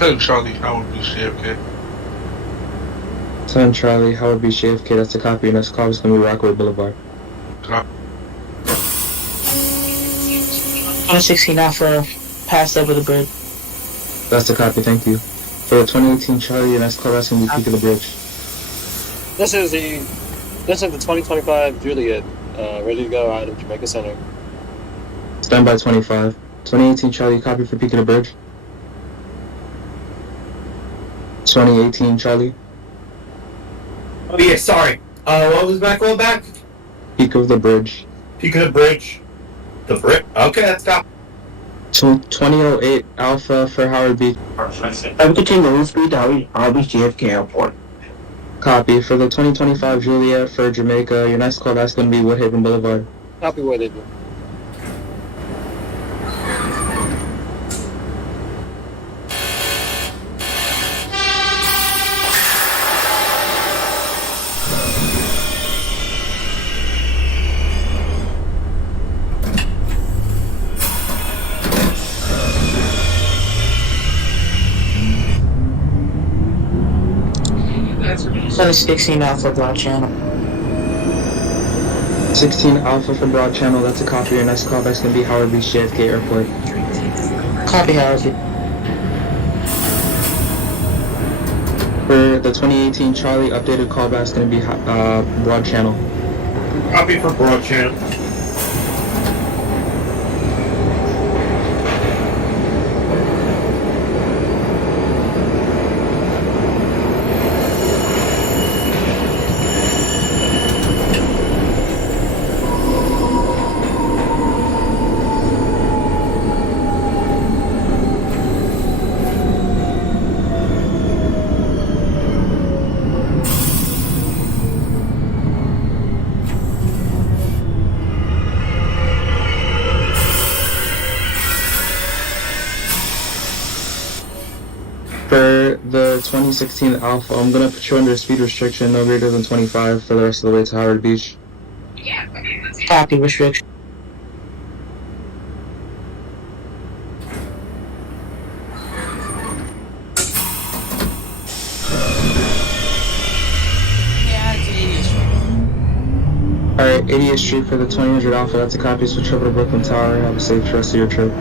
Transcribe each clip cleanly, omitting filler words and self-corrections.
10 Charlie, Howard Beach, JFK. 10 Charlie, Howard Beach, JFK. That's a copy. Your next call is going to be Rockaway Boulevard. Copy. 2016 Alpha passed over the bridge. That's a copy. Thank you. For the 2018 Charlie, your next call is going to be Peak of the Bridge. This is the 2025 Juliet, ready to go out of Jamaica Center. Stand by 25. 2018 Charlie, copy for Peak of the Bridge. 2018 Charlie. Oh yeah, sorry. What was back? Going back? Peak of the Bridge. Peak of the bridge. The bridge. Okay, that's got. 2008 Alpha for Howard Beach. I'm continuing speed to Howard Beach JFK Airport. Copy. For the 2025 Juliet for Jamaica, your next call that's going to be Woodhaven Boulevard. Copy Woodhaven. So 16 Alpha Broad Channel. 16 Alpha for Broad Channel, that's a copy. Your next call back's going to be Howard Beach JFK Airport. Copy Howard. For the 2018 Charlie, updated callback's going to be Broad Channel. Copy for Broad Channel. For the 2016 Alpha, I'm going to put you under a speed restriction no greater than 25 for the rest of the way to Howard Beach. Copy restriction. Alright, 80th Street for the 2000 Alpha, that's a copy. Switch over to Brooklyn Tower. Have a safe rest of your trip.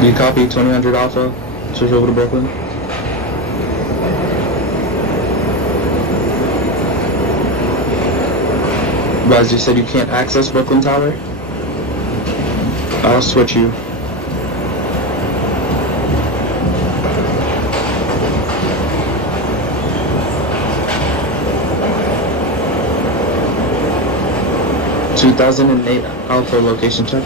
Do you copy 2000 Alpha? Switch over to Brooklyn. Guys, you said you can't access Brooklyn Tower? I'll switch you. (2008) Alpha location check.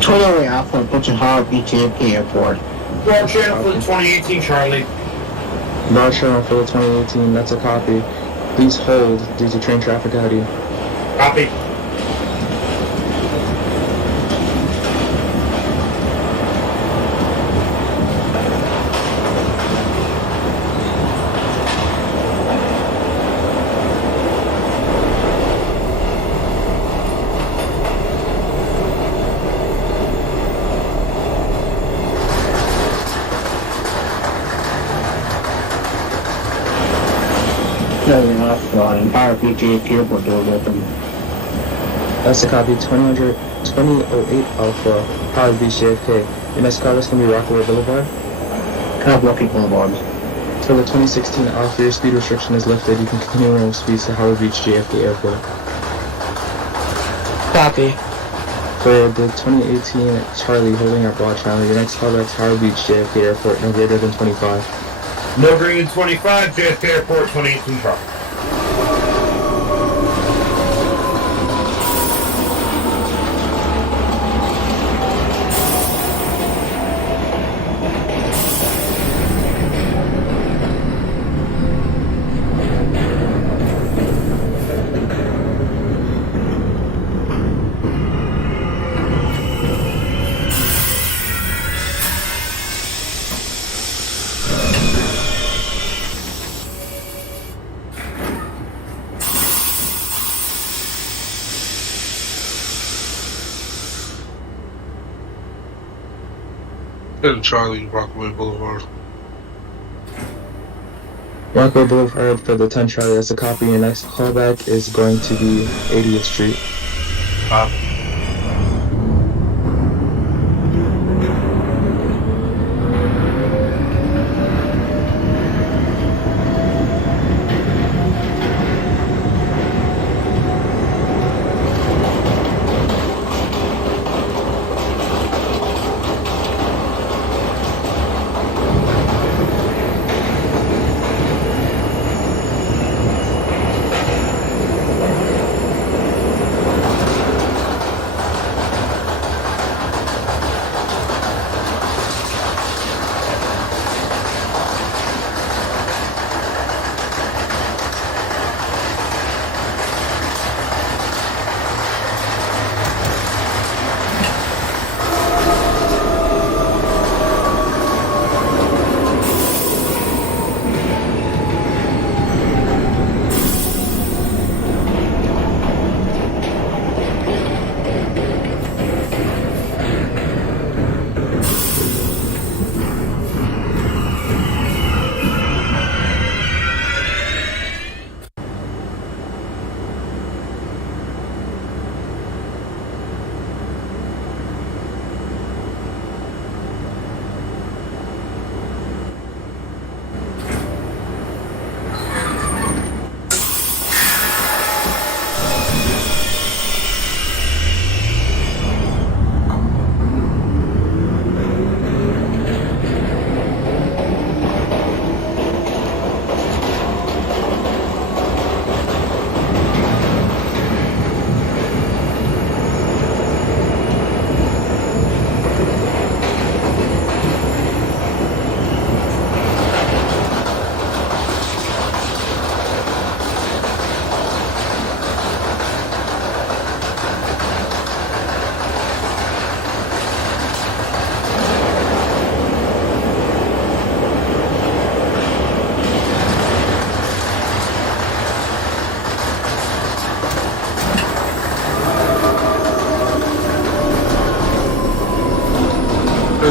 2008 Alpha approaching Howard Beach JFK Airport. Broad Channel for the 2018 Charlie. Broad Channel for the 2018, that's a copy. Please hold due to train traffic ahead of you. Copy. Howard Beach JFK Airport doors open. That's a copy. 2008 Alpha, Howard Beach JFK. Your next call is going to be Rockaway Boulevard. Rockaway Boulevard. For the 2016 Alpha, your speed restriction is lifted. You can continue normal speeds to Howard Beach JFK Airport. Copy. For the 2018 Charlie holding at Broad Channel, your next call is Howard Beach JFK Airport, no greater than 25. No greater than 25, JFK Airport, 2018 Charlie. 10 Charlie, Rockaway Boulevard. Rockaway Boulevard for the 10 Charlie, that's a copy. Your next callback is going to be 80th Street. Copy.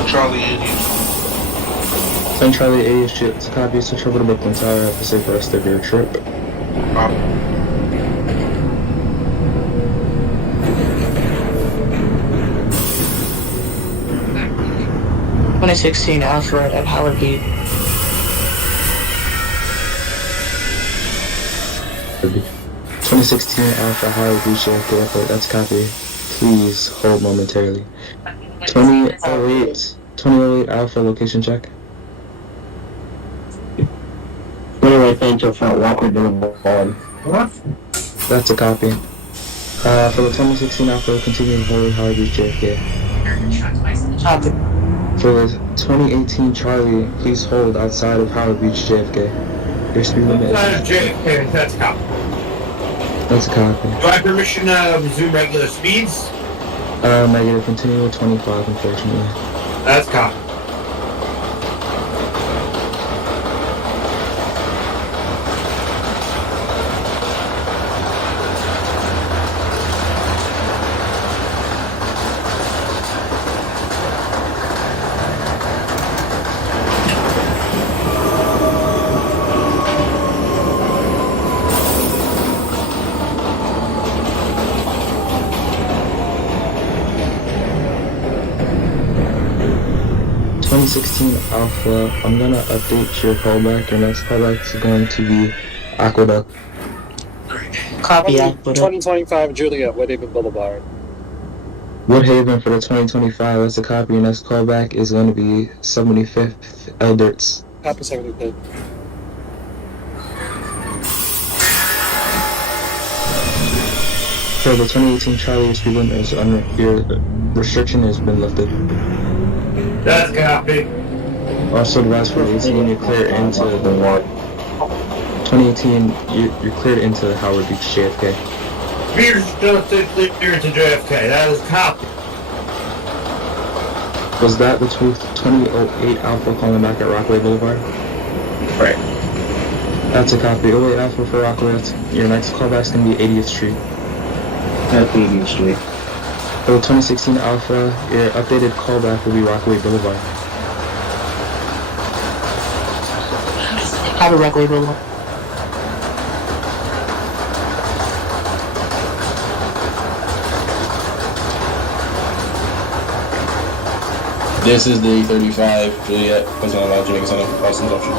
Charlie 80th. 10 Charlie 80th Street, it's a copy. Switch over to Brooklyn Tower. Have a safe rest of your trip. Copy. (2016) Alpha at Howard Beach. 2016 Alpha Howard Beach Airport, that's a copy. Please hold momentarily. 2008 Alpha location check. 28 Angel Front Walker Boulevard. What? That's a copy. For the 2016 Alpha, continue to hold Howard Beach JFK. Copy. For the 2018 Charlie, please hold outside of Howard Beach JFK. Your speed limit Outside of is... JFK, that's a copy. That's a copy. Do I have permission to resume regular speeds? Negative, continue with 25, unfortunately. That's a copy. Alpha, I'm gonna update your callback. Your next callback is going to be Aqueduct. Copy. Aqueduct. 2025 Juliet, Woodhaven Boulevard. Woodhaven for the 2025, that's a copy. Your next callback is going to be 75th Elderts. Copy 75th. For the 2018 Charlie, your speed limit is your restriction has been lifted. That's a copy. Also, the last for 18, you're clear into the 2018, you're cleared into the Howard Beach JFK. Speeders still clear to JFK. That is a copy. Was that the 2008 Alpha calling back at Rockaway Boulevard? Right. That's a copy. 08 Alpha for Rockaway. Your next callback's gonna be 80th Street. That's 80th Street. For the 2016 Alpha, your updated callback will be Rockaway Boulevard. Copy Rockaway Boulevard. This is the 35 Juliet, Continental Line, Jamaica Center, Boston Junction.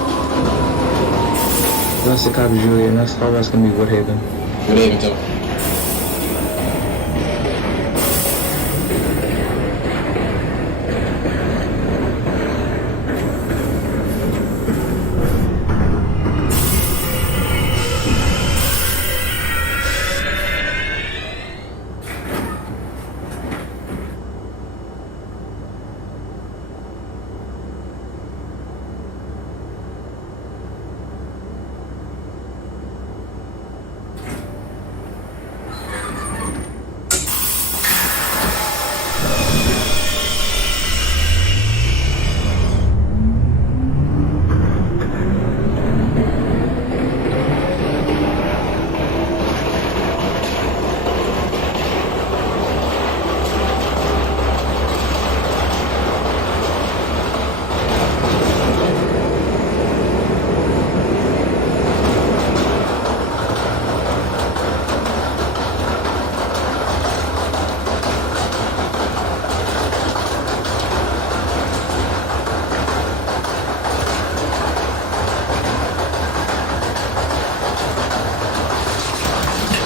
That's the copy, Juliet, and that's how that's gonna be Woodhaven. Woodhaven, too.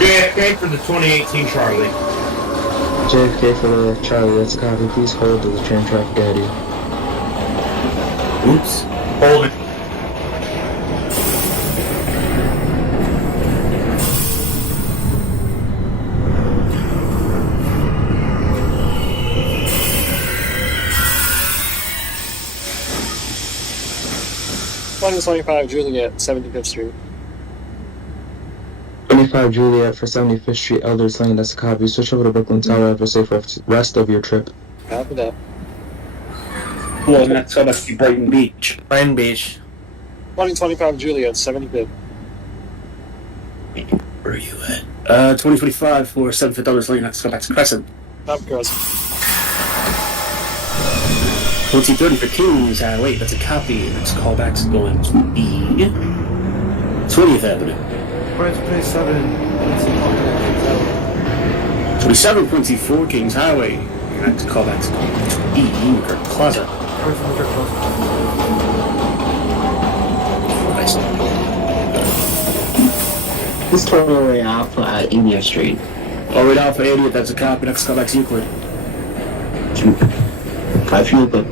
JFK for the 2018 Charlie. JFK for the Charlie, that's a copy. Please hold to the train traffic ahead of you. Oops. Hold it. $125 Juliet, 75th Street. 25 Juliet for 75th Street, Elders Lane, that's a copy. Switch over to Brooklyn Tower for safe rest of your trip. Copy that. Well, next up, let's see Brighton Beach. Brighton Beach. 2025 Juliet, 75th. Where are you at? 2025 for 75th Elders Lane. Let's go back to Crescent. Copy Crescent. 2030 for Kings. Wait, that's a copy. Let's call back to going to the 20th Avenue. 2724 Kings Highway. You're gonna have to call back to E. Kirk Plaza. This is all the way off India Street. All right, Alpha 80, that's a copy. Next call back to Euclid. 5 Euclid.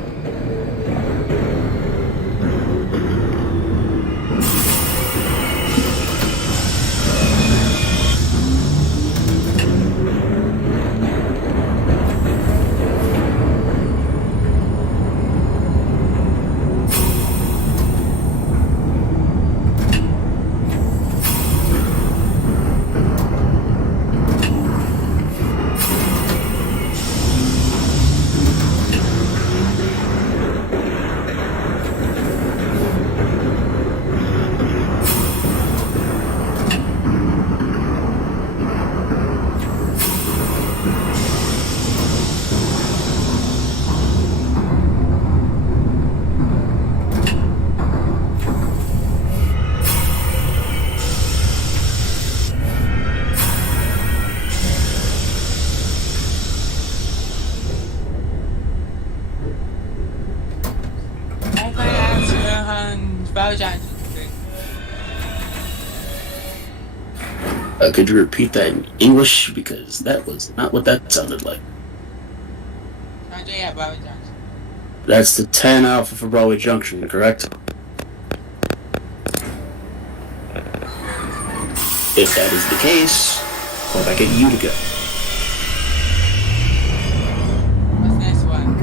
Could you repeat that in English? Because that was not what that sounded like. That's the 10 Alpha for Broadway Junction, correct? If that is the case, call back at Utica. What's this one?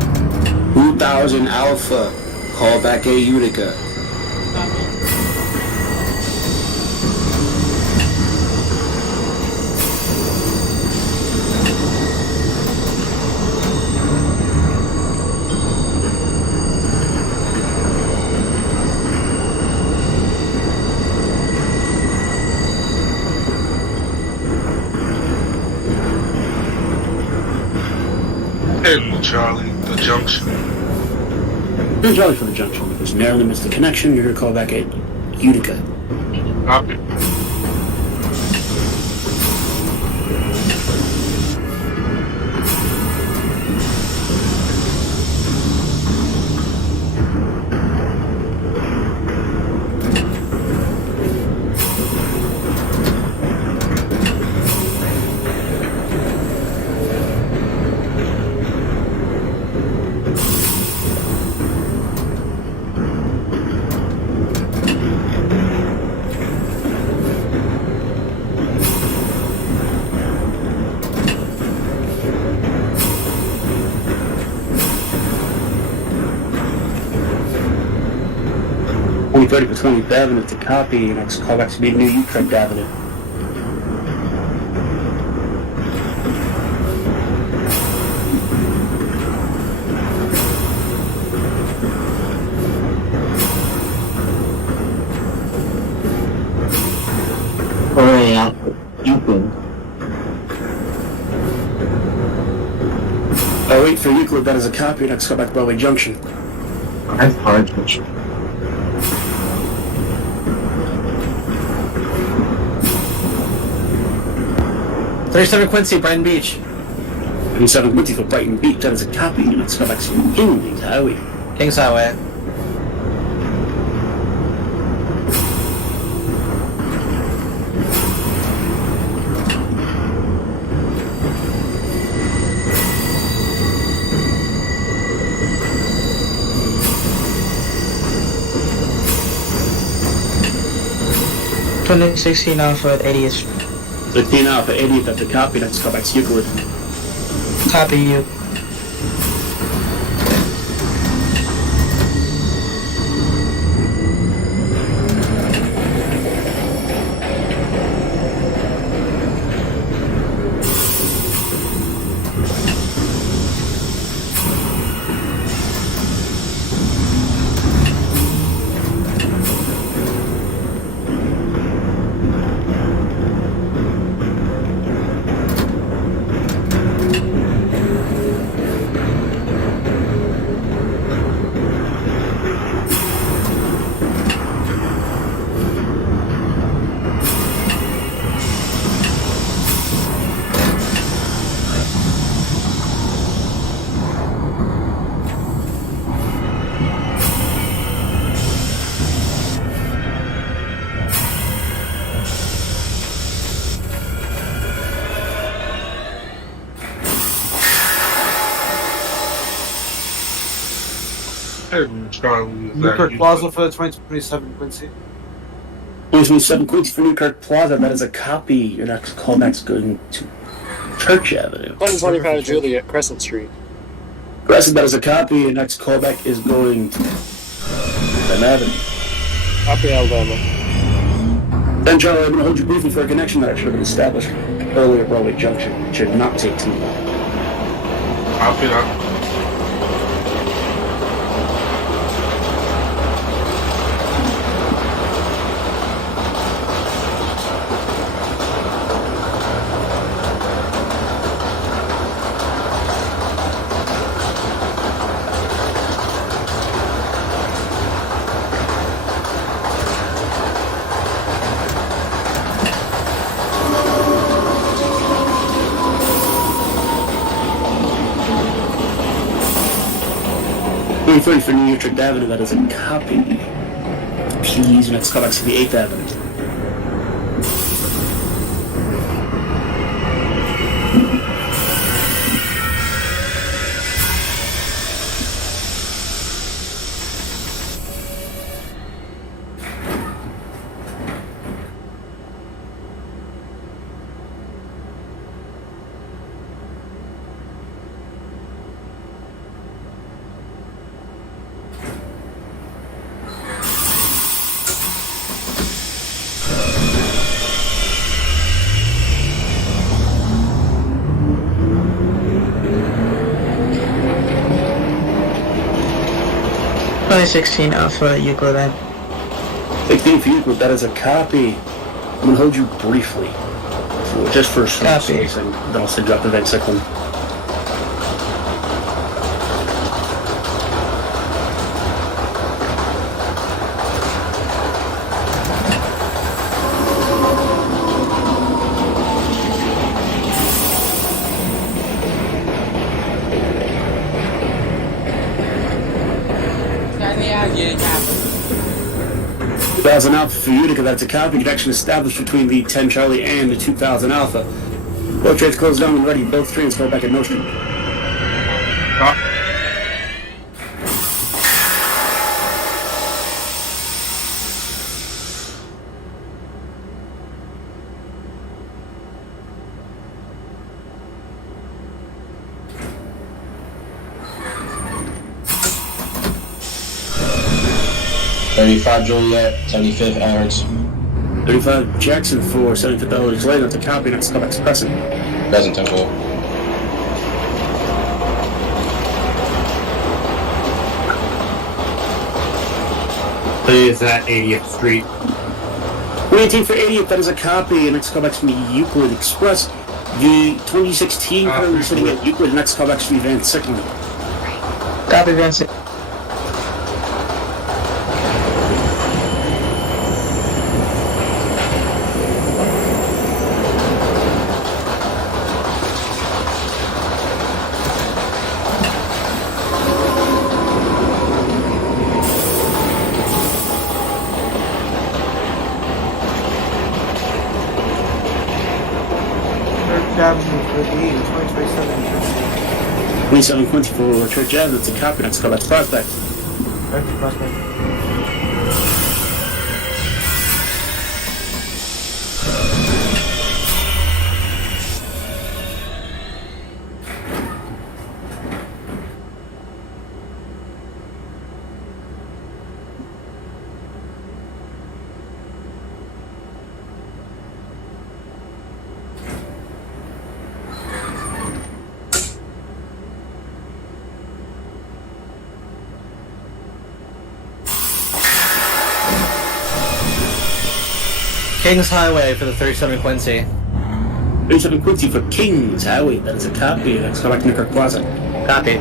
2000 Alpha, call back at Utica. Charlie, the junction. Here's Charlie for the junction. Because narrowly missed the connection, you're going to call back at Utica. Copy. Point 30 for 20th Avenue, it's a copy. Next callback to be New Utrecht Avenue. Broadway Alpha, Euclid. Oh, wait for Euclid, that is a copy. Next callback to Broadway Junction. 5 Partridge. Quincy, Brighton Beach. 37 Quincy for Brighton Beach, that is a copy. Next callback to Kings Highway. Kings Highway. Twenty 16 Alpha at 80th. 15 Alpha 80th, that's a copy. Next callback to Euclid. Copy you. And Charlie is Newkirk that Plaza for 2027 Quincy. 27 Quincy for Newkirk Plaza, that is a copy. Your next callback's going to Church Avenue. 125 Juliet, Crescent Street. Crescent, that is a copy. Your next callback is going to Penn Avenue. Copy, Alabama. Then, Charlie, I'm going to hold you briefly for a connection that I should have been established earlier at Broadway Junction. It should not take too long. Copy that. For New Utrecht Avenue, that is a copy. Please, next callback to the 8th Avenue. Twenty 16 Alpha Euclid then. 16 for Euclid, that is a copy. I'm going to hold you briefly. Just for some Copy. space, and then I'll send you up the vent cyclone. 2000 Alpha for Utica, that's a copy. Connection established between the 10 Charlie and the 2000 Alpha. Both trains closed down and ready. Both trains go back at Nostrand. Copy. Juliet, 75th Aaron's. 35 Jackson for 75th Elder's Lane, that's a copy. Next call back to Crescent. Present 10-4. Please, at 80th Street. 118 for 80th, that is a copy. Next call back to the Euclid Express. The 2016 currently sitting at Euclid. Next call back to the Van Sickman. Copy, Vincent. Avenue for the 2027 2720 for Church Ave, that's a copy. Next call back to Prospect. Back to Prospect. Kings Highway for the 37 Quincy. 37 Quincy for Kings Highway, that is a copy. Next call back to Newkirk Plaza. Copy.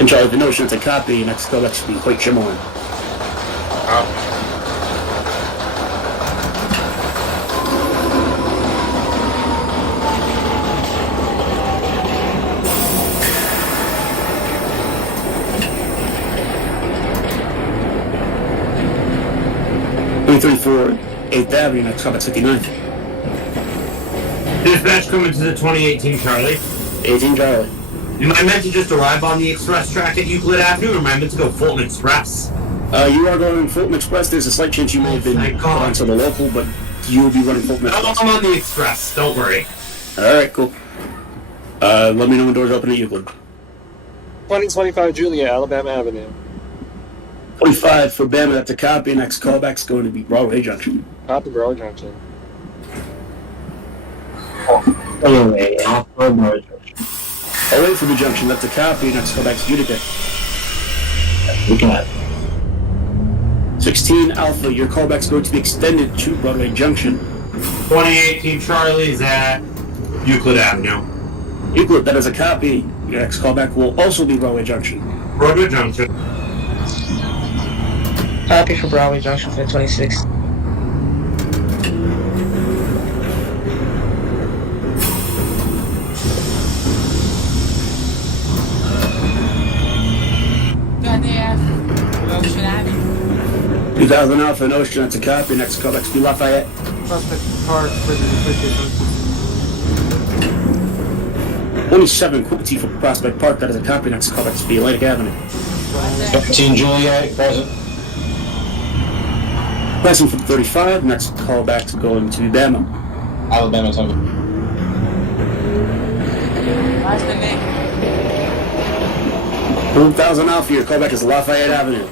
In Charlie the Notion, it's a copy. Next call back to the White Shimon. Copy. For 8th Avenue, next call back 59th. Dispatch coming to the 2018 Charlie. 18 Charlie. Am I meant to just arrive on the express track at Euclid Avenue, or am I meant to go Fulton Express? You are going Fulton Express. There's a slight chance you may have been put onto the local, but you'll be running Fulton Express. I'm on the express, don't worry. Alright, cool. Let me know when doors open at Euclid. 2025 Julia, Alabama Avenue. 25 for Bama, that's a copy. Next callback's going to be Broadway Junction. Copy, Broadway Junction. Anyway, after Broadway Junction. Away from the junction, that's a copy. Next callback's Utica. We got 16 Alpha, your callback's going to be extended to Broadway Junction. 2018 Charlie's at Euclid Avenue. Euclid, that is a copy. Your next callback will also be Broadway Junction. Broadway Junction. Copy for Broadway Junction for the 26th. Ocean Avenue. 2000 Alpha and Ocean, that's a copy. Next callback's be Lafayette. Prospect Park for the 27 Quincy for Prospect Park, that is a copy. Next callback's be Atlantic Avenue. 15 Juliet, present. Present for 35, next callback's going to Bama. Alabama 10. What's the name? 1000 Alpha, your callback is Lafayette Avenue.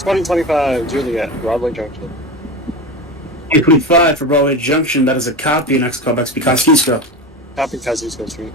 2025 Juliet, Broadway Junction. 825 for Broadway Junction, that is a copy. Next callback's Kosciuszko. Copy Kosciuszko Street.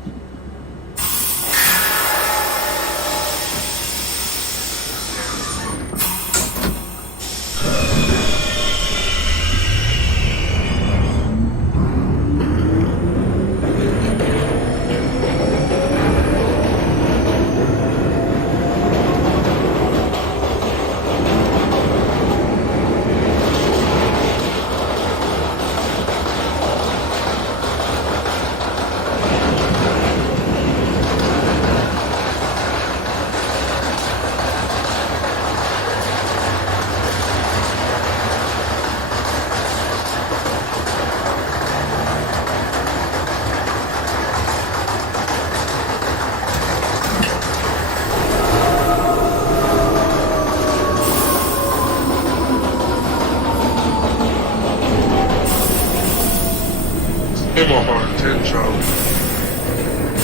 Came off on 10, Charlie.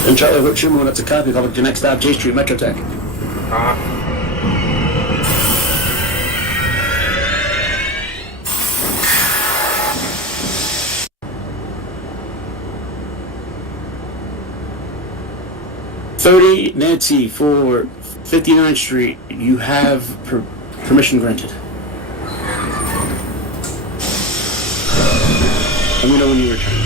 And Charlie, what's your one? That's a copy. Callback to next stop, J Street, Metro Tech. Nancy for 59th Street. You have permission granted. Let me know when you return.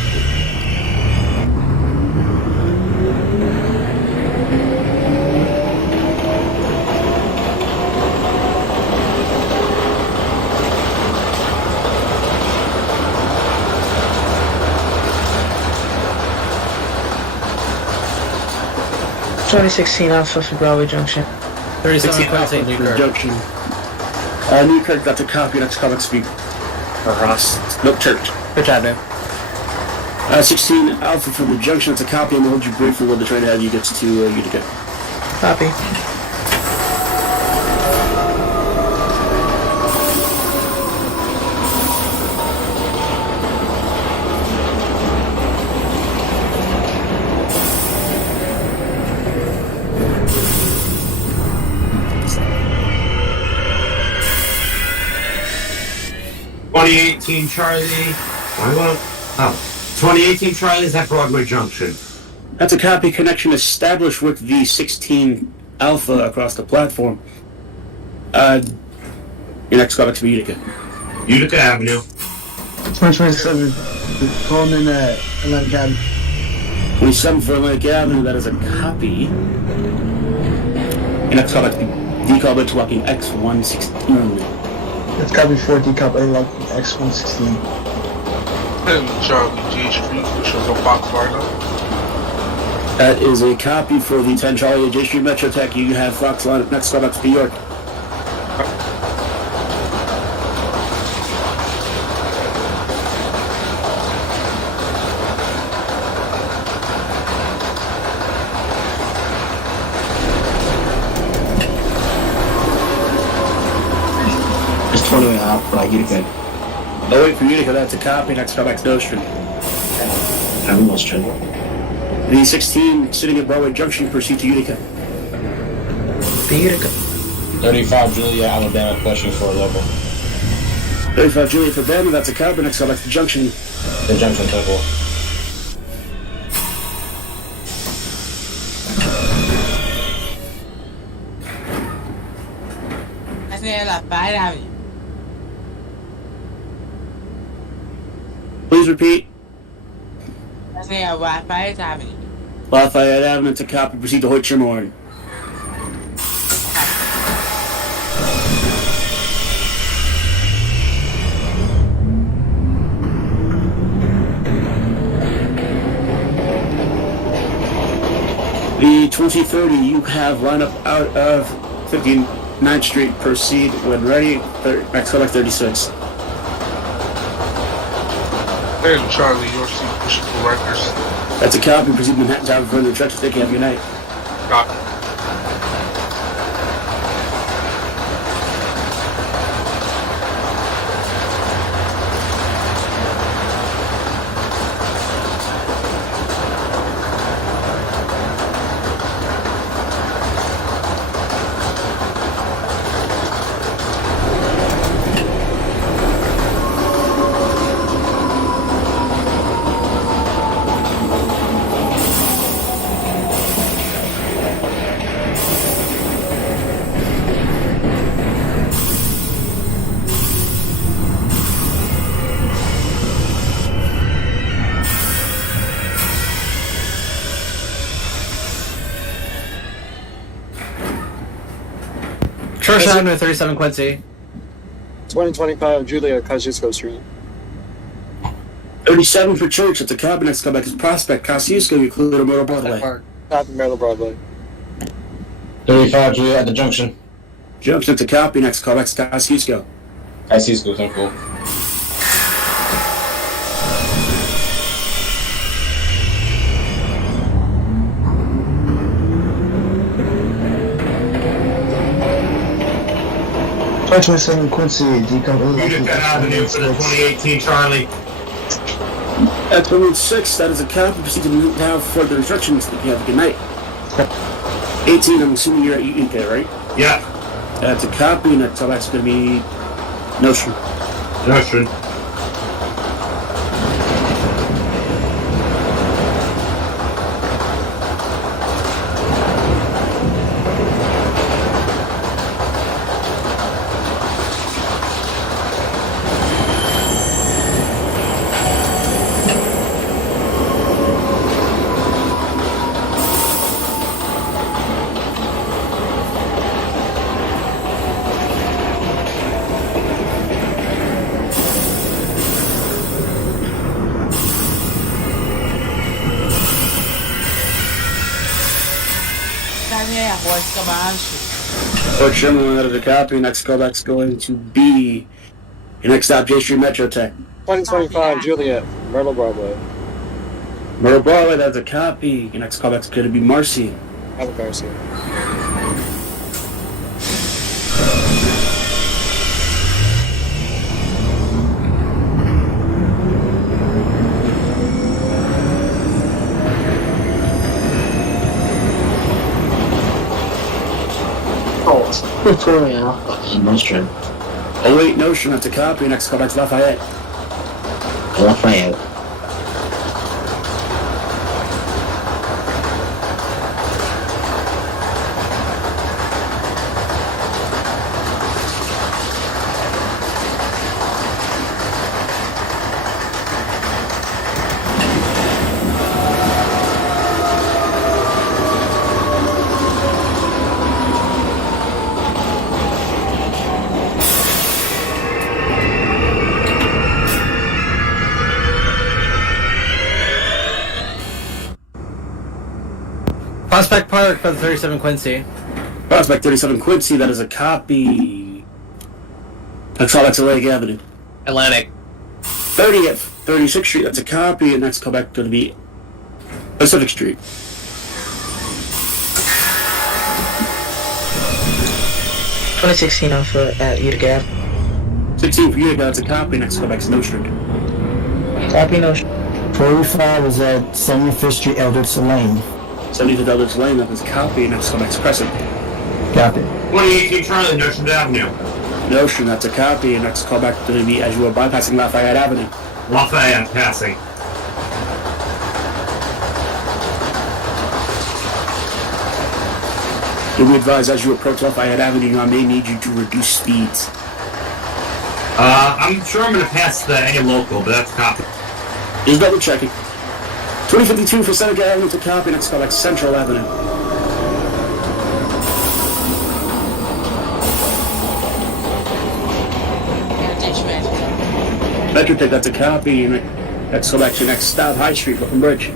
.2016 Alpha for Broadway Junction. 3720 Newkirk. Junction. Newkirk, that's a copy. Next comment speak. Ross. Nope, Church. Church Avenue. 16 Alpha for the Junction. That's a copy. I'm going to hold you briefly while the train ahead you gets to Utica. Copy. Charlie. 2018 Charlie is at Broadway Junction. That's a copy. Connection established with the 16 Alpha across the platform. Your next call back to be Utica. Utica Avenue. 2027. Calling in Atlantic Avenue. 27 for Atlantic Avenue. That is a copy. Your next call back to be D-call back to walking X116. That's copy 4 decop A lock X116. 10, Charlie, J Street, which was on Fox Varna. That is a copy for the 10 Charlie J Street Metro Tech. You have Fox line next stop up to New York. It's 20 out for Utica. Oh, wait for Utica. That's a copy. Next stop back to Noe Street. I'm lost track. The 16 sitting at Broadway Junction. Proceed to Utica. The Utica. 35 Julia, Alabama, question for a local. 35 Juliet for Bama. That's a copy. Next stop back to Junction. The Junction Temple. Please repeat. Lafayette Avenue. Lafayette Avenue. It's a copy. Proceed to Hoyt Schermerhorn. The 2030, you have lineup out of 59th Street. Proceed when ready. Next call back 36. 10, Charlie, your seat, pushing for Rikers. That's a copy. Proceed Manhattan Town for the trenches. Thank you. Have a good night. Copy. First Avenue, 37 Quincy. 2025 Juliet, Kosciuszko Street. 37 for Church, that's a copy. Next callback is Prospect, Kosciuszko, Euclid, or Myrtle Broadway. Copy, Maryland Broadway. 35 Juliet at the junction. Junction, that's a copy. Next callback is Kosciuszko. Kosciuszko, 10-4. .27 Quincy, decouple. Unit 10 Avenue for the 2018 Charlie. At 6, that is a copy. Proceed to move now for the instructions. You have a good night. 18, I'm assuming you're at UK, right? Yeah. That's a copy, and that's going to be Notion. Notion. Fort Sherman, that is a copy. Next callback's going to be your next stop, J Street Metro Tech. 2025 Juliet, Myrtle Broadway. Myrtle Broadway, that's a copy. Your next callback's going to be Marcy. Have a Garcia. Victoria Notion. Oh wait, Notion, that's a copy. Next callback's Lafayette. Lafayette. Prospect Park for the 37 Quincy. Prospect 37 Quincy, that is a copy. Next callback's Lake Avenue. Atlantic. 30th, 36th Street, that's a copy. And next callback going to be Pacific Street. $2016 offer at Utica. 16 for Utica, that's a copy. Next callback's Notion. Copy, Notion. 45 is at 75th Street, Eldridge Lane. 75th Eldridge Lane, that is a copy. Next callback's Crescent. Copy. 2018 Charlie, Notion Avenue. Notion, that's a copy. And next callback going to be as you are bypassing Lafayette Avenue. Lafayette passing. Do we advise as you approach Lafayette Avenue, I may need you to reduce speeds. I'm sure I'm going to pass the A local, but that's copy. Just double checking. 2052 for Seneca Avenue to copy. Next callback Central Avenue. Metrotech, that's a copy. Next callback to next stop, High Street, Brooklyn Bridge.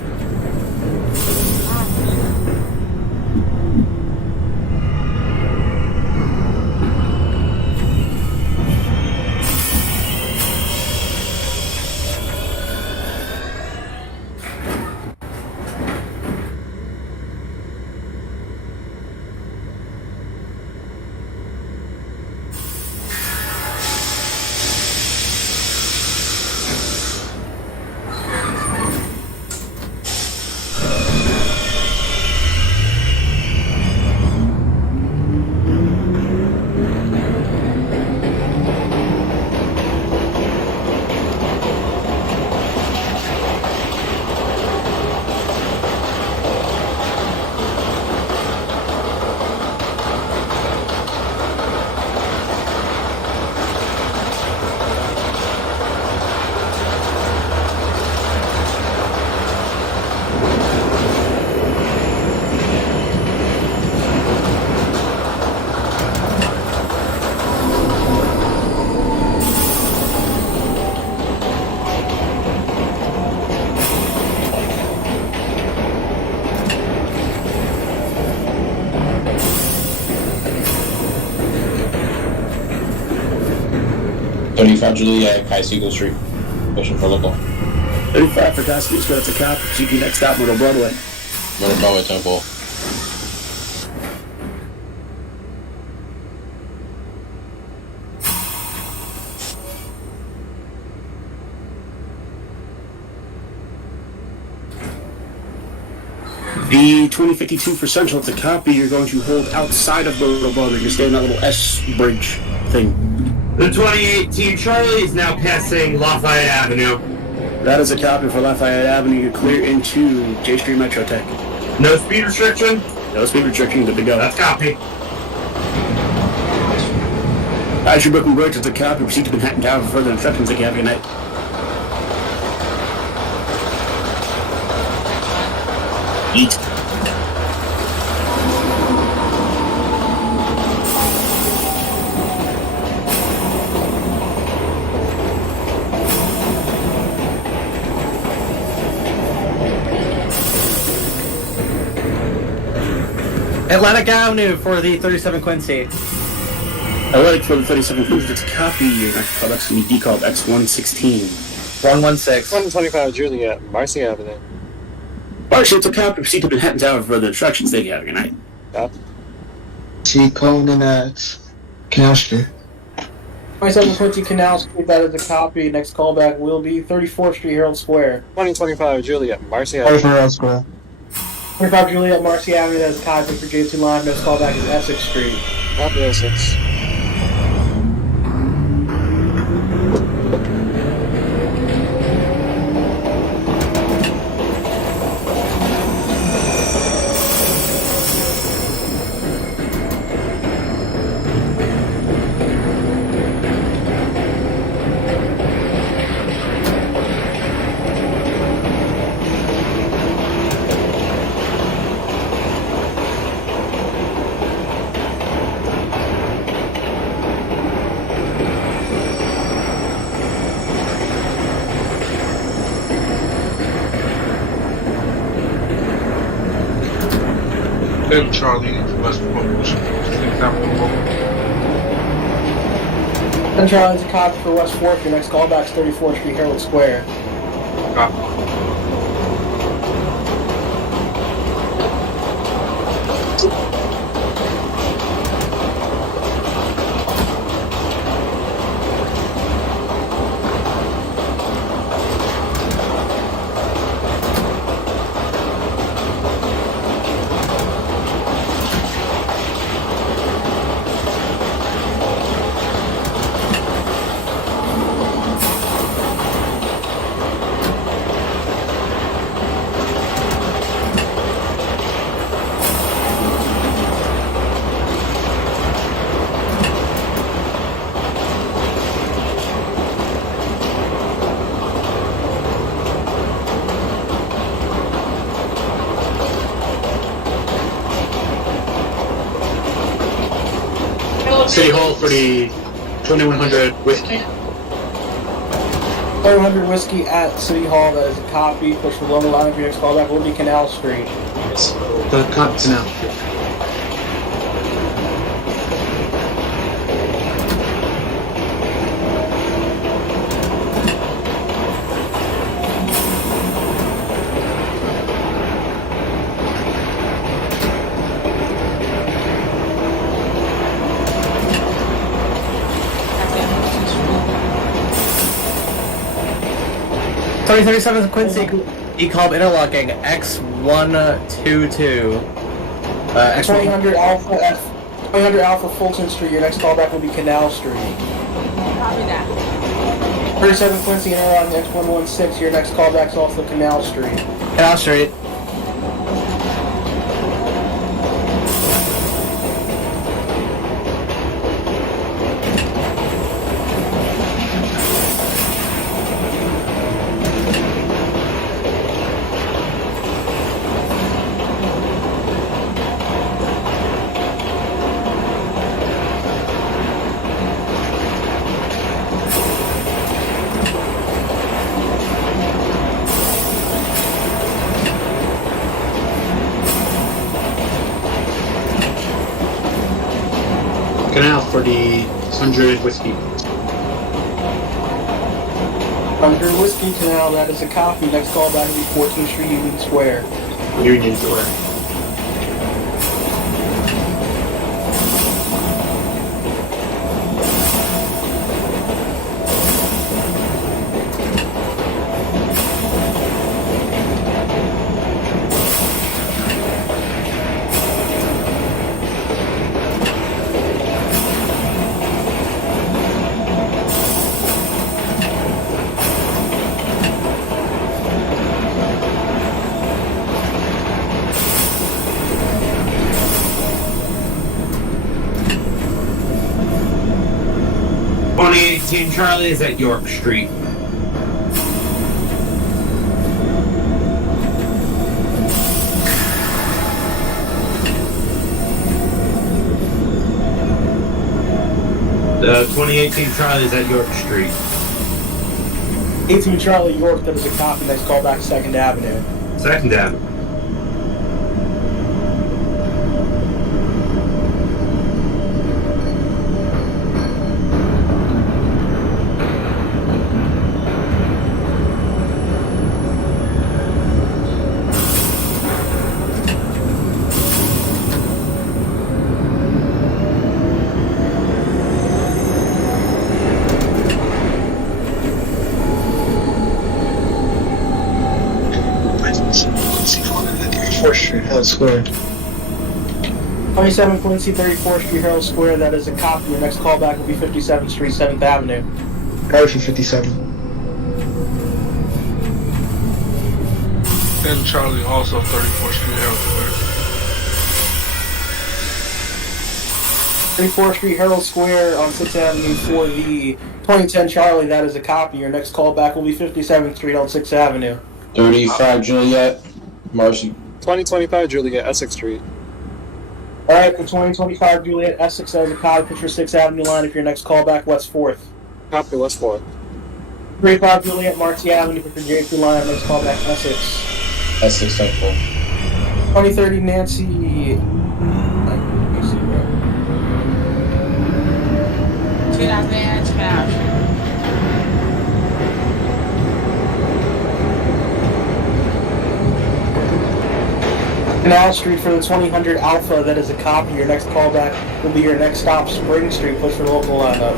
35 Juliet, Kai Siegel Street. Pushing for local. 35 for Cassidy's got a cop. GP next stop, Middle Broadway. Middle Broadway Temple. The 2052 for Central, it's a copy. You're going to hold outside of Middle Broadway. You're staying in that little S bridge thing. The 2018 Charlie is now passing Lafayette Avenue. That is a copy for Lafayette Avenue. You clear into J Street Metro Tech. No speed restriction? No speed restriction, good to go. That's copy. As you're booking bridge, it's a copy. Proceed to Manhattan Tower for further instructions. Thank you. Have a good night. Eat. Atlantic Avenue for the 37 Quincy. Atlantic for the 37 Quincy. It's a copy. Your next product's going to be decalled X116. 116. 125 Juliet, Marcy Avenue. Marcy, it's a copy. Proceed to Manhattan Tower for further instructions. Thank you. Have a good night. T. Conan at Canal Street. 2720 Canal Street, that is a copy. Next callback will be 34th Street, Herald Square. 2025 Juliet, Marcy Avenue. Herald Square. 25 Juliet, Marcy Avenue, that is a copy for J2 Line. Next callback is Essex Street. Copy Essex. Then Charlie, West Point, pushing for 6th Avenue local. Central is a copy for West 4th. Your next callback is 34th Street, Herald Square. Copy. City Hall for the 2100 whiskey. 2100 Whiskey at City Hall, that is a copy. Push the longer line of your next callback will be Canal Street. The Canal. Sorry, 37 Quincy. E-Club interlocking X122. X100 Alpha at 200 Alpha Fulton Street. Your next callback will be Canal Street. Copy that. 37 Quincy interlocking X116. Your next callback is also Canal Street. Canal Street. Canal for the 100 whiskey. Under Whiskey Canal, that is a copy. Next callback will be 14th Street, Union Square. Union Square. Team Charlie is at York Street. The 2018 Charlie is at York Street. 18 Charlie York, that is a copy. Next callback, 2nd Avenue. 2nd Avenue. Square. 27 Quincy, 34th Street, Herald Square, that is a copy. Your next callback will be 57th Street, 7th Avenue. Guard for 57. And Charlie also 34th Street, Herald Square. 34th Street, Herald Square on 6th Avenue for the 2010 Charlie, that is a copy. Your next callback will be 57th Street on 6th Avenue. 35 Juliet, Marcy. 2025 Juliet, Essex Street. Alright, the 2025 Juliet Essex, that is a copy. Put your 6th Avenue line if your next callback, West 4th. Copy, West 4th. 35 Juliet Marcy Avenue, put your J3 line, next callback, Essex. Essex Central. 2030 Nancy. Canal Street for the 2000 Alpha, that is a copy. Your next callback will be your next stop, Spring Street. Push your local line up.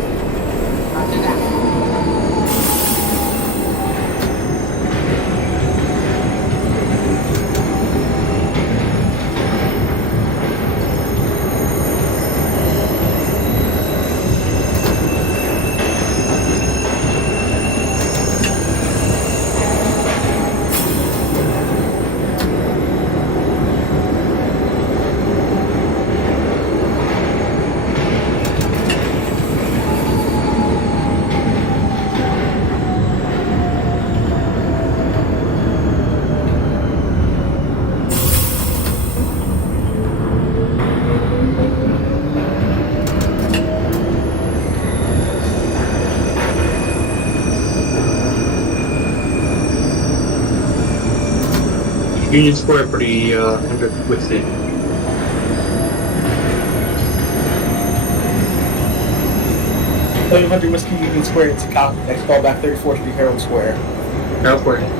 Union Square for the 100 Whiskey. Whiskey Union Square, it's a copy. Next callback, 34th Street, Herald Square. Herald Square.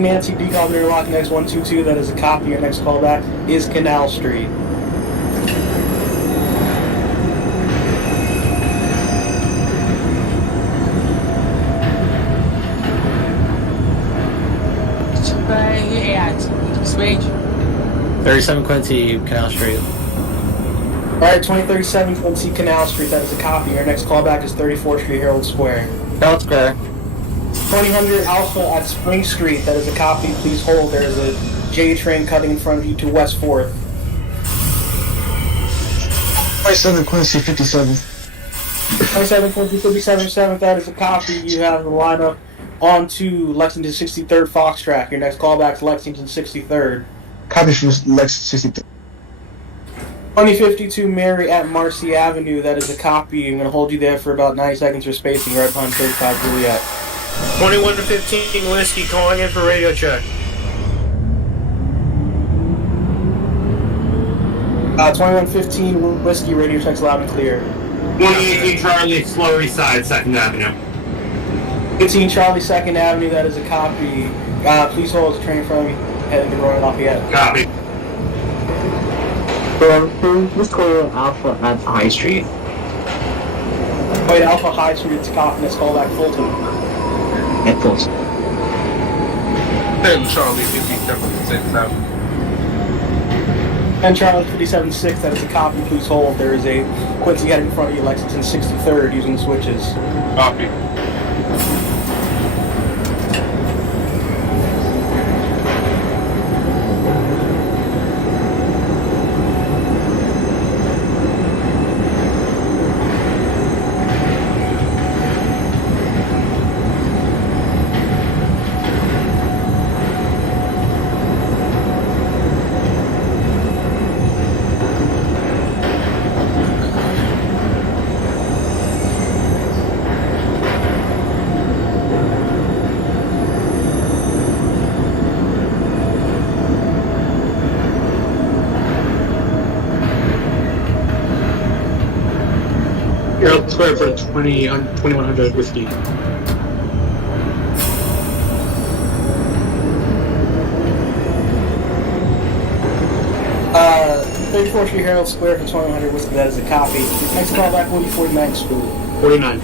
Nancy D. Governor Lock, next 122, that is a copy. Your next callback is Canal Street. Switch. 37 Quincy, Canal Street. Alright, 2037 Quincy, Canal Street, that is a copy. Your next callback is 34th Street, Herald Square. Herald Square. 2000 Alpha at Spring Street, that is a copy. Please hold. There is a J train cutting in front of you to West 4th. 27 Quincy, 57. 27 Quincy 57 that is a copy. You have the lineup on to Lexington 63rd Fox track. Your next callback's Lexington 63rd. Copy from Lex 63. 2052 Mary at Marcy Avenue. That is a copy. I'm going to hold you there for about 90 seconds for spacing right behind 35 Juliet. 21 to 15 Whiskey calling in for radio check. 2115 Whiskey, radio checks loud and clear. 2018 Charlie, Slurry Side, 2nd Avenue. 18 Charlie, 2nd Avenue, that is a copy. Please hold the train in front of me, heading to Royal Lafayette. Copy. Let's call Alpha at High Street. Wait, Alpha High Street, it's a copy. Let's call back Fulton. At Fulton. 10 Charlie 57 6th Avenue. And Charlie 57-6, that is a copy. Please hold. There is a Quincy heading in front of you, Lexington 63rd, using the switches. Copy. You're up square for 2100 Whiskey. Uh, 34th Street Herald Square for 2100 Whiskey, that is a copy. Next callback will be 49th Street. 49.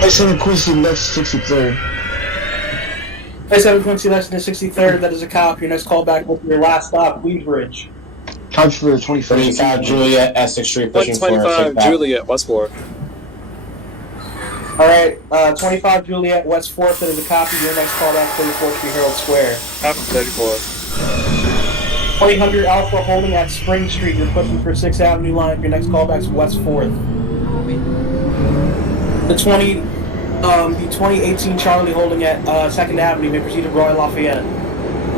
Lexington Quincy Lex 63rd. 27 Quincy Lexington 63rd, that is a copy. Your next callback will be your last stop, Queensbridge. Copy for the 21st. 35 Juliet, Essex Street, pushing for 125 Juliet, Westport. Alright, 25 Juliet, West 4th, that is a copy. Your next callback, 34th Street Herald Square. Copy 34. 2000 Alpha holding at Spring Street. You're pushing for 6th Avenue line. Your next callback's West 4th. The 2018 Charlie holding at 2nd Avenue. May proceed to Royal Lafayette.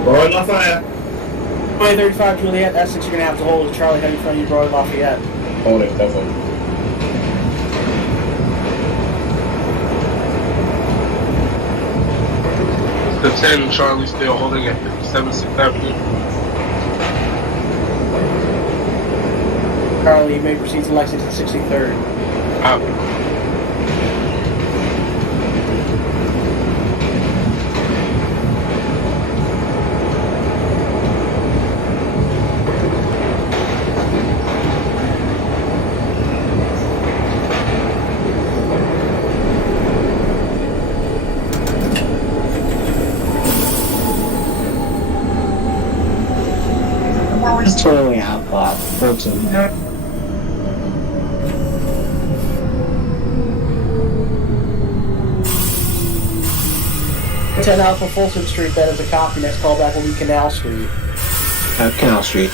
Royal Lafayette. 2035 Juliet, Essex. You're going to have to hold the Charlie heading in front of you, Royal Lafayette. Hold it, definitely. The 10 Charlie still holding at 57 6th Avenue. Charlie, you may proceed to Lexington 63rd. Copy. It's totally Alpha, Fulton. 10 Alpha Folsom Street, that is a copy. Next callback will be Canal Street. Canal Street.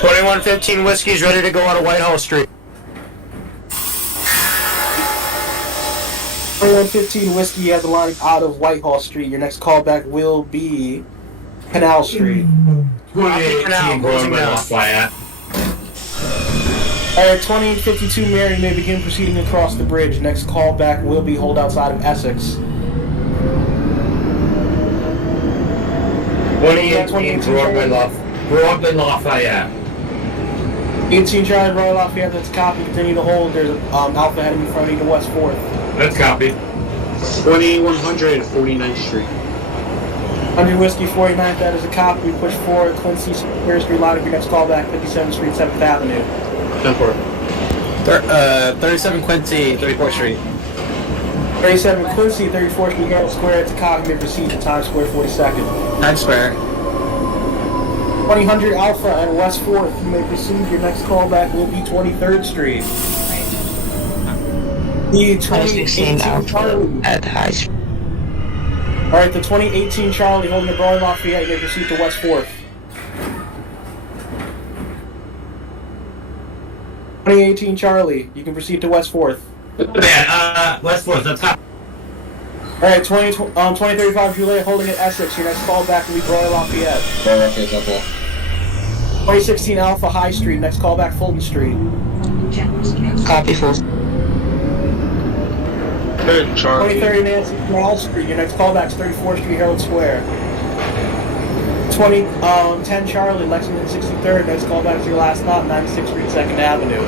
2115 Whiskey's ready to go out of Whitehall Street. 2115 Whiskey, you have the line out of Whitehall Street. Your next callback will be Canal Street. 2018 Broadway Lafayette. Alright, 2852 Mary may begin proceeding across the bridge. Next callback will be hold outside of Essex. 2018 Broadway Lafayette. 18 Charlie Royal Lafayette, that's a copy. Continue to hold. There's Alpha heading in front of you to West 4th. That's copy. 2100 49th Street. 100 Whiskey 49th, that is a copy. Push forward, Quincy Square Street line of your next callback, 57th Street, 7th Avenue. 37 Quincy, 34th Street. 37 Quincy, 34th Street, Herald Square, it's a copy. May proceed to Times Square, 42nd. Times Square. 2000 Alpha and West 4th, you may proceed. Your next callback will be 23rd Street. The 2016 2018 Charlie. Alpha at High Street. Alright, the 2018 Charlie holding the Brawley Lafayette, you may proceed to West 4th. 2018 Charlie, you can proceed to West 4th. Man, West 4th, that's hot. Alright, 2035 Juliet holding at Essex, your next call back will be Brawley Lafayette. Brawley Lafayette's up there. 2016 Alpha High Street, next call back Fulton Street. Copy full. 3rd Charlie. 2030 Nancy Canal Street, your next callback's 34th Street, Herald Square. 10 Charlie, Lexington 63rd, next callback's your last stop, 96th Street, 2nd Avenue.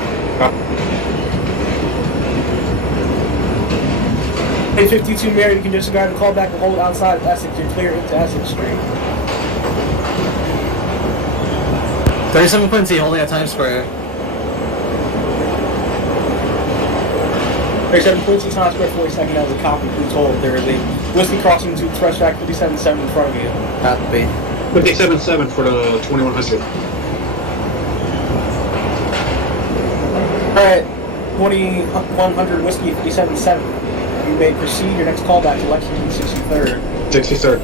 52 Mary, you can disregard the callback and hold outside of Essex, you're clear into Essex Street. 37 Quincy holding at Times Square. 37 Quincy, Times Square, 42nd as a copy, please hold. There is a whiskey crossing to express track 57-7 in front of you. Copy. 57-7 for the 2100. Alright, 2100 whiskey, 57-7. You may proceed your next callback to Lexington 63rd. 63rd.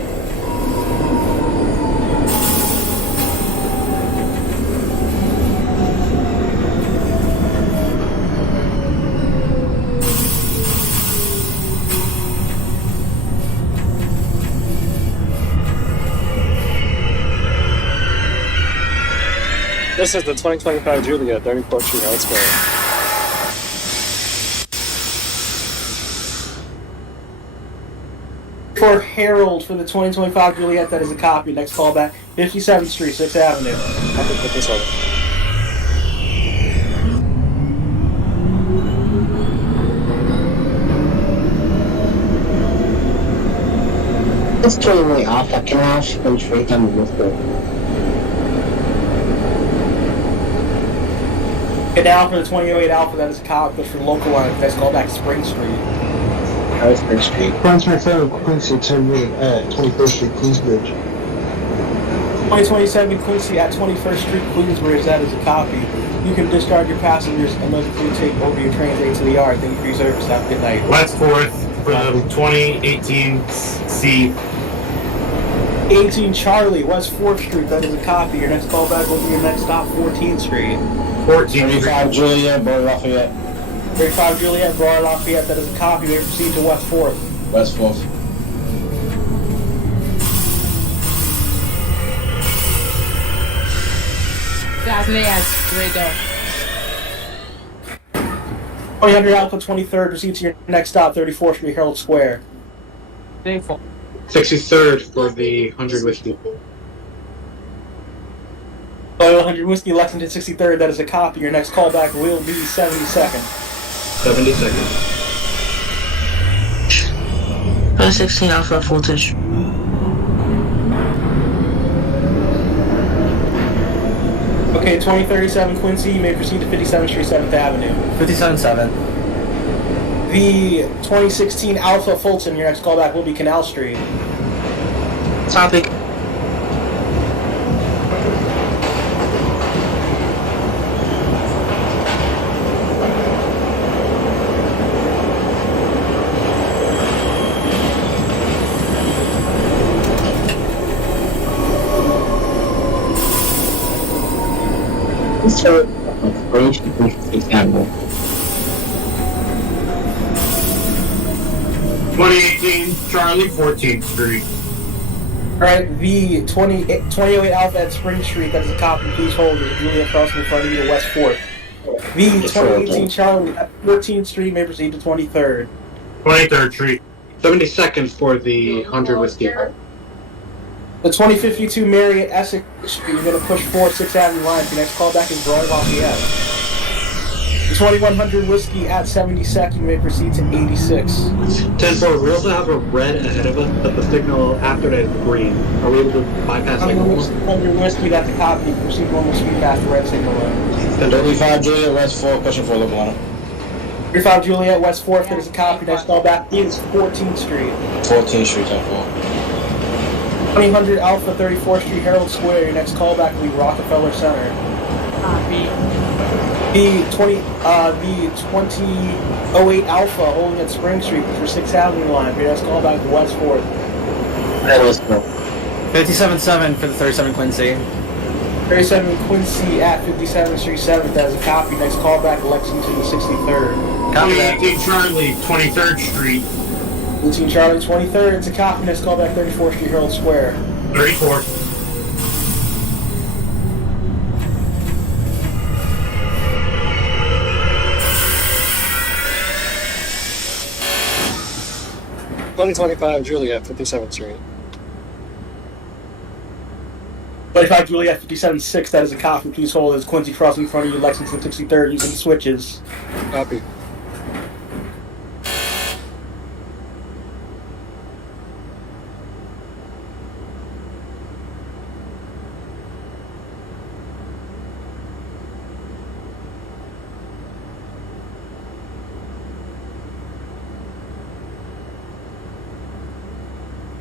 This is the 2025 Juliet, 34th Street, Herald Square. For Harold, for the 2025 Juliet, that is a copy. Next callback, 57th Street, 6th Avenue. I can put this on. Let's turn away off that canal, go straight down the roof. Canal for the 2008 Alpha, that is a copy. But for the local line, that's callback Spring Street. Spring Street. Transfer 7 Quincy, turn me at 21st Street, Queensbridge. 2027 Quincy at 21st Street, Queensbridge, that is a copy. You can discharge your passengers and those who take over your trains to the yard. Thank you for your service. Have a good night. West 4th for the 2018 C. 18 Charlie, West 4th Street, that is a copy. Your next callback will be your next stop, 14th Street. 14th 35 Juliet, Brawley Lafayette. 35 Juliet, Brawley Lafayette, that is a copy. They proceed to West 4th. West 4th. Guys, yes, there you go. 2000 Alpha 23rd, proceed to your next stop, 34th Street, Herald Square. 63rd for the 100 whiskey. Loyal 100 Whiskey, Lexington 63rd, that is a copy. Your next callback will be 72nd. 72nd. 16 Alpha Fulton Street. Okay, 2037 Quincy, you may proceed to 57th Street, 7th Avenue. 57-7. The 2016 Alpha Fulton, your next callback will be Canal Street. Topic. So, 2018 Charlie, 14th Street. Alright, the 2008 Alpha at Spring Street, that is a copy. Please hold as Julia crossing in front of you to West 4th. The 2018 Charlie at 14th Street may proceed to 23rd. 23rd Street. 72nd for the 100 whiskey. The 2052 Mary at Essex Street, you're going to push forward 6th Avenue line. Your next callback is Brawley Lafayette. The 2100 Whiskey at 72nd, you may proceed to 86. 10-4, we also have a red ahead of us, but the signal after that is green. Are we able to bypass that? 100 Whiskey, that's a copy. You proceed normal speed past the red signal line. 35 Juliet, West 4, pushing for local line. 35 Juliet, West 4th, that is a copy. Next callback is 14th Street. 14th Street, 10-4. 2000 Alpha 34th Street, Herald Square. Your next callback will be Rockefeller Center. Copy. The 2030 08 Alpha holding at Spring Street for 6th Avenue line. Your next callback to West 4th. That was cool. 57-7 for the 37 Quincy. 37 Quincy at 57th Street 7th as a copy. Next callback Lexington 63rd. Copy that. 18 Charlie, 23rd Street. 18 Charlie 23rd. It's a copy. Next callback 34th Street Herald Square. 34. Juliet, 57th Street. 25 Juliet 57-6, that is a copy. Please hold as Quincy crossing in front of you, Lexington 63rd, using the switches. Copy.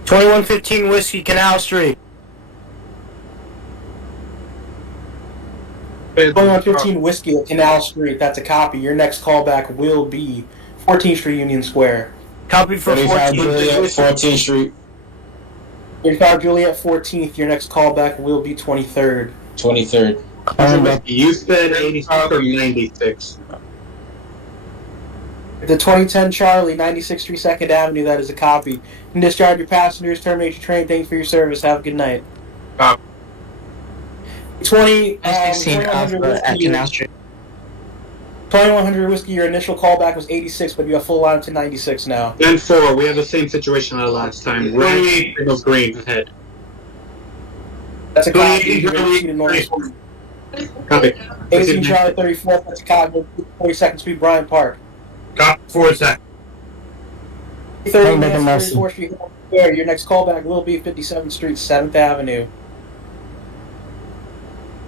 $21.15 Whiskey, Canal Street. 2115 Whiskey at Canal Street, that's a copy. Your next callback will be 14th Street Union Square. Copy for 35 14th. Juliet, 14th Street. 35 Juliet 14th, your next callback will be 23rd. 23rd. You said 86 or 96. The 2010 Charlie, 96th Street 2nd Avenue, that is a copy. You can discharge your passengers, terminate your train. Thank you for your service. Have a good night. 2100 Whiskey. 2100 Whiskey, your initial callback was 86, but you have full line to 96 now. And 4, we have the same situation as last time. Red signals green ahead. That's a copy. Copy. 18 Charlie 34th, that's a copy. 42nd Street, Bryant Park. Copy, 4 seconds. 30 minutes, 34th Street, Square. Your next callback will be 57th Street, 7th Avenue.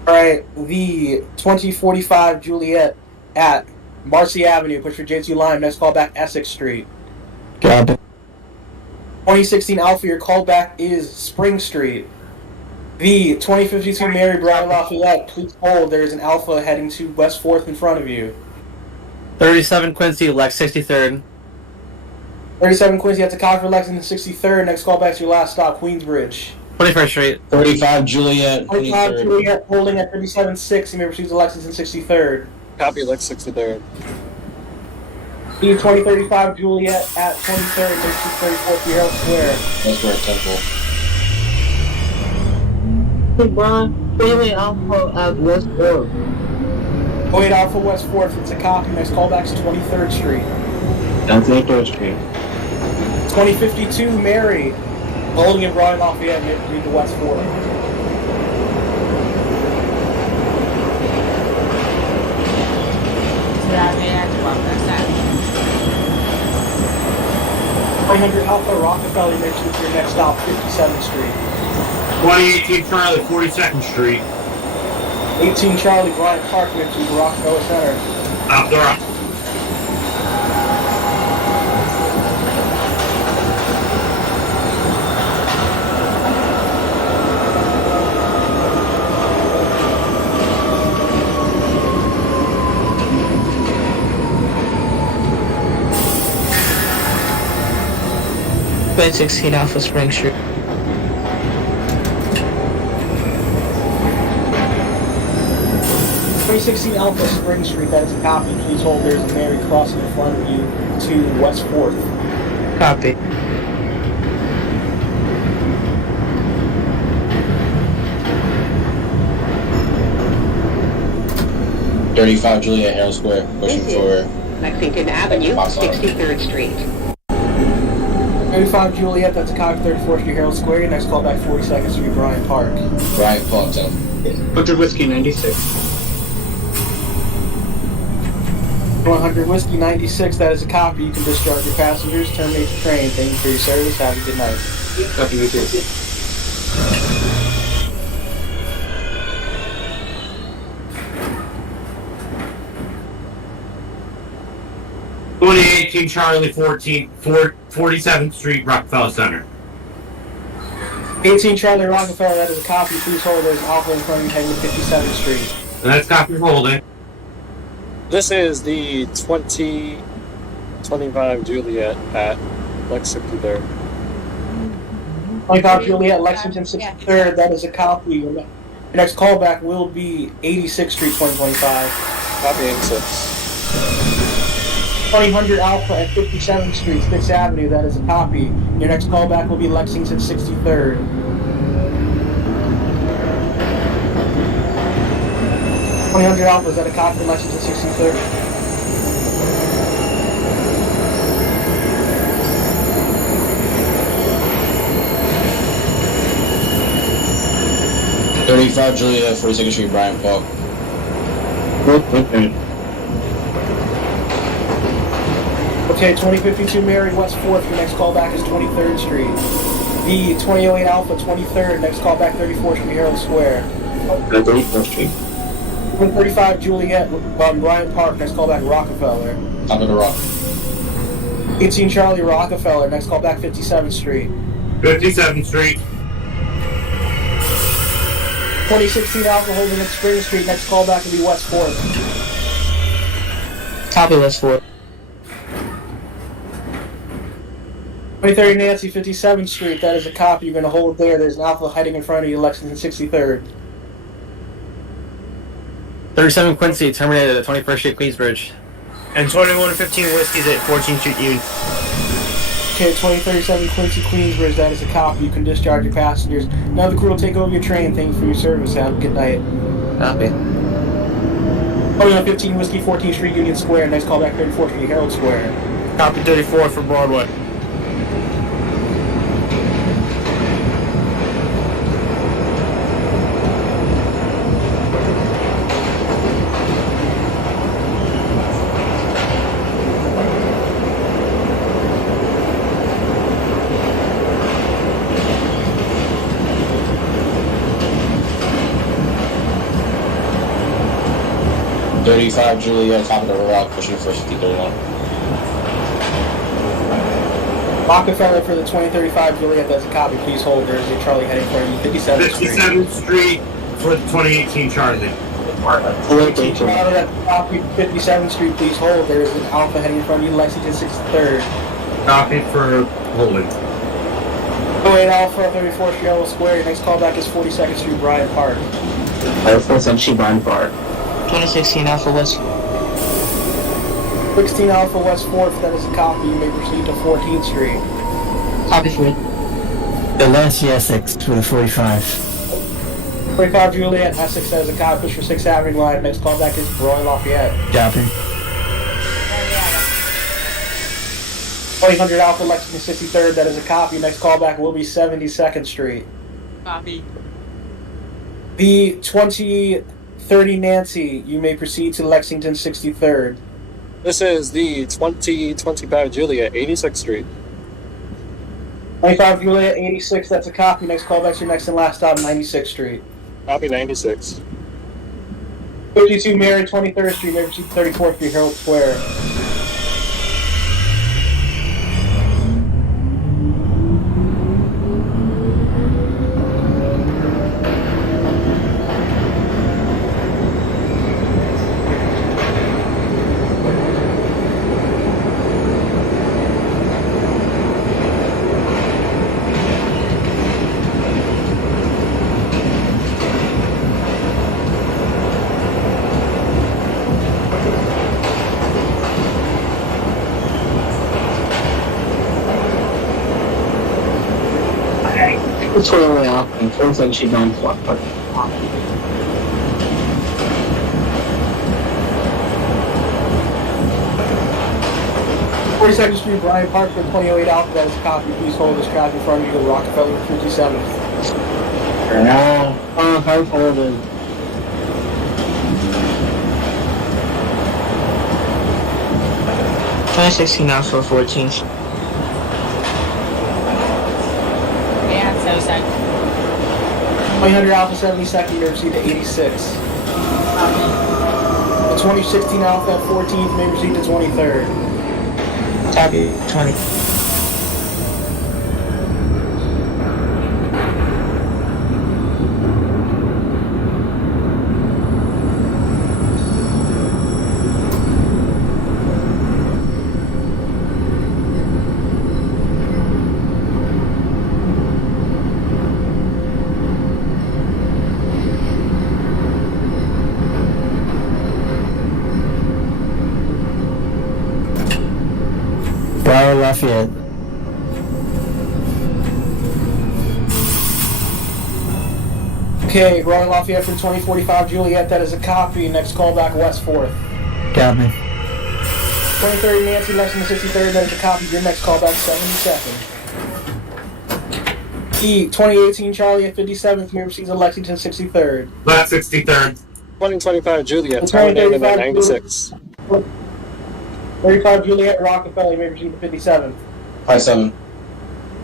Alright, the 2045 Juliet at Marcy Avenue, push for J2 line, next callback Essex Street. Got it. 2016 Alpha, your callback is Spring Street. The 2052 Mary Brown Lafayette, please hold, there is an Alpha heading to West 4th in front of you. 37 Quincy, Lex 63rd. 37 Quincy, that's a copy for Lexington 63rd, next callback to your last stop, Queensbridge. 21st Street. 35 Juliet, 25 23rd. Juliet holding at 37-6, you may proceed to Lexington 63rd. Copy, Lex 63rd. The 2035 Juliet at 23rd, 34th Herald Square. That's where Temple. Hey, Brian, Bailey Alpha at West 4th. 08 Alpha West 4th, it's a copy, next callback's 23rd Street. That's 3rd Street. 2052 Mary holding in Brian Lafayette, may proceed to West 4th. Yeah, 100 Alpha Rockefeller, may proceed to your next stop, 57th Street. 2018 Charlie, 42nd Street. 18 Charlie Bryant Park, may proceed to Rockefeller Center. Up the rock. Bed 16 Alpha Spring Street. .16 Alpha Spring Street, that is a copy. Please hold, there's a Mary crossing in front of you to West 4th. Copy. $35 Juliet, Herald Square, pushing for Lexington Avenue, Box Line. 63rd Street. 35 Juliet, that's a copy, 34th Street Herald Square. Your next callback, 42nd Street Bryant Park. Bryant Park, Temple. 100 Whiskey 96. 100 Whiskey 96, that is a copy. You can discharge your passengers, terminate the train. Thank you for your service. Have a good night. Copy, you too. $2018 Charlie, 47th Street, Rockefeller Center. 18 Charlie Rockefeller, that is a copy. Please hold, there's an Alpha in front of you heading to 57th Street. And that's copy holding. This is the 20... 25 Juliet at Lex 63rd. 25 Juliet, Lexington 63rd, that is a copy. Your next callback will be 86th Street, 2025. Copy 86. 2000 Alpha at 57th Street, 6th Avenue, that is a copy. Your next callback will be Lexington 63rd. 2000 Alpha, is that a copy for Lexington 63rd? .35 Juliet, 42nd Street, Bryant Park. Okay, 2052 Mary, West 4th, your next callback is 23rd Street. The 2008 Alpha, 23rd, next callback 34th Street, Herald Square. 34th Street. 135 Juliet, Bryant Park, next callback Rockefeller. Top of the rock. 18 Charlie Rockefeller, next callback 57th Street. 57th Street. 2016 Alpha holding at Spring Street, next callback will be West 4th. Copy West 4th. 2030 Nancy, 57th Street, that is a copy, you're going to hold it there. There's an Alpha hiding in front of you, Lexington 63rd. 37 Quincy, terminated at 21st Street, Queensbridge. And 2115 Whiskey's at 14th Street, Union. Okay, 2037 Quincy, Queensbridge, that is a copy. You can discharge your passengers. Now the crew will take over your train. Thank you for your service. Have a good night. Copy. 2115 Whiskey, 14th Street, Union Square. Next callback, 34th Street, Herald Square. Copy 34 for Broadway. .35 Juliet, top of the rock, pushing for 5031. Rockefeller for the 2035 Juliet, that's a copy. Please hold. There's a Charlie heading for you. 57th Street. 57th Street for the 2018 Charlie. 18 Charlie, that's a copy. 57th Street, please hold. There's an Alpha heading in front of you. Lexington 63rd. Copy for Holden. 08 Alpha, 34th Street, Herald Square. Your next callback is 42nd Street, Bryant Park. 42nd Street, Bryant Park. 2016 Alpha West. 16 Alpha West 4th, that is a copy. You may proceed to 14th Street. Copy for it. Delancey Essex for the 45. 45 Juliet, Essex, that is a copy. Push for 6th Avenue line. Next callback is Roy Lafayette. Copy. 2000 Alpha Lexington 63rd, that is a copy. Next callback will be 72nd Street. Copy. The 2030 Nancy, you may proceed to Lexington 63rd. This is the 2025 Juliet, 86th Street. 25 Juliet 86, that's a copy. Next callback's your next and last stop, 96th Street. Copy 96. 52 Mary, 23rd Street, may proceed to 34th Street, Herald Square. It's really off, and it feels like she's on fluff, but 42nd Street, Bryant Park for 2008 Alpha, that is a copy. Please hold this traffic in front of you to Rockefeller 57th. hard forwarded. Try 16 Alpha 14th. Yeah, so sad. 2000 Alpha 72nd, you may proceed to 86. The 2016 Alpha at 14th may proceed to 23rd. Copy 20. Lafayette. Okay, Royal Lafayette for 2045 Juliet, that is a copy. Next callback, West 4th. Got me. 23rd Nancy, next in the 63rd, that is a copy. Your next callback, 72nd. E, 2018 Charlie at 57th, Mirror Season Lexington 63rd. Left 63rd. 2025 Juliet, And terminated at 2035 96. 35 Juliet, Rockefeller, Mirror Season 57th. High 7.